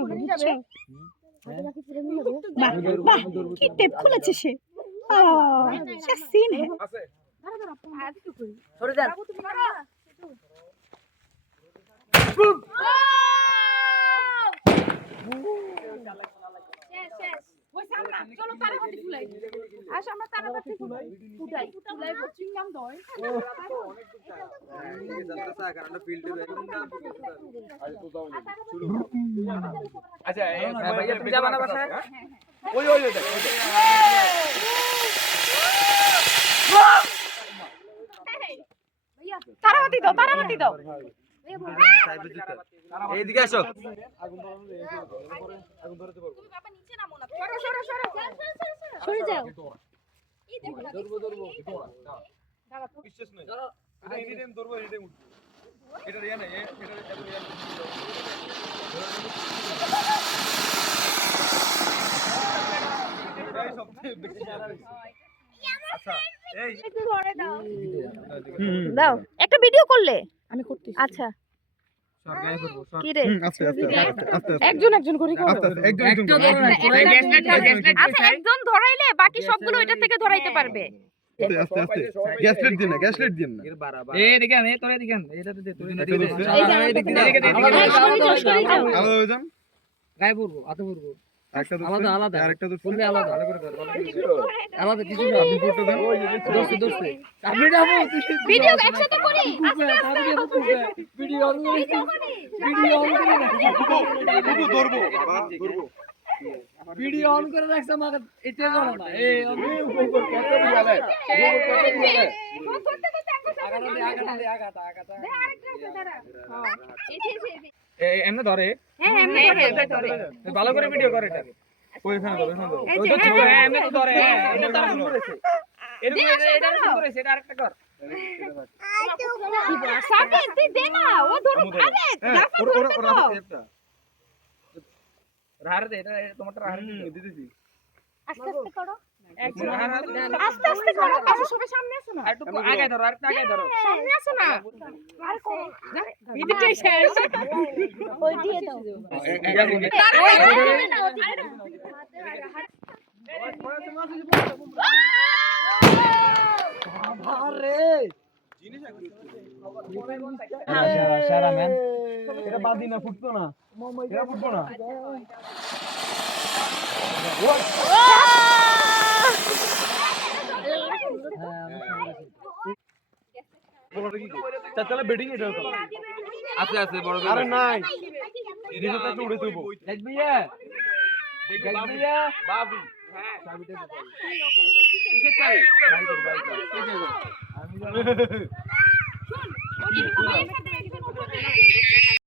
বুঝছো? বাহ বাহ, কি টেপ খুলেছে সে। সে সিন হ্যাঁ। সরে যান। চলো তারাবাতি ফুলাই আসো আমরা তারাবাতি ফুলাই ফুলাই চিংগাম দই আচ্ছা ভাইয়া তুমি যাবা না বাসায়? ওই তারাবাতি দাও তারাবাতি দাও এইদিকে আসো। তুমি বাবা নিচে নামো না সরো সরে যাও। এই দেখো না বিশ্বাস নাই এটা এনি টাইম ধরবো এনি টাইম উঠবো এটা রিয়া নাই এটা রিয়া এই সবচেয়ে বেশি আচ্ছা এই একটু ধরে দাও দাও একটা ভিডিও করলে আমি করতেছি আচ্ছা সরকারি করব কি রে আস্তে আস্তে একজন একজন করে করো আচ্ছা একজন ধরাইলে বাকি সবগুলো ওইটা থেকে ধরাইতে পারবে। আস্তে গ্যাসলেট দিন না গ্যাসলেট দিন না এই দেখেন এই তোরে দেখেন এটাতে দে তুই এই যে আলাদা হয়ে যান গায়ে পড়বো হাতে পড়বো একটা আলাদা আরেকটা তো ফুললে আলাদা আলাদা কিছু না আপনি ফটো দেন দোস্তে আমি যাবো ভিডিও একসাথে করি ভিডিও অন করে ধরবো ভিডিও অন করে রাখছ আমাকে এটা জানো না এই এমনি ধরে ভালো করে ভিডিও করে এটা ওইখানে ধরো এমনি তো ধরে এটা তারা শুরু করেছে এরকম এটা শুরু করেছে এটা আরেকটা কর সাকে তুই দে না ও ধরে আরে ওরা একটা রাহার দে এটা তোমারটা রাহার দিতেছি আস্তে আস্তে করো আস্তে আস্তে করো আসো সবাই সামনে আসো না একটু আগে ধরো আরেকটা আগে ধরো সামনে আসো না আর করো ভিডিওটাই শেষ ওই দিয়ে দাও সারা ম্যান এটা বাদ দিনা ফুটতো না এটা ফুটতো না চাচা বেডিং এটা তো আছে আছে বড় আরে নাই এদিকে তো উড়ে তুলবো দেখ ভাইয়া দেখ ভাইয়া বাবু হ্যাঁ চাবিটা কিসের চাবি আমি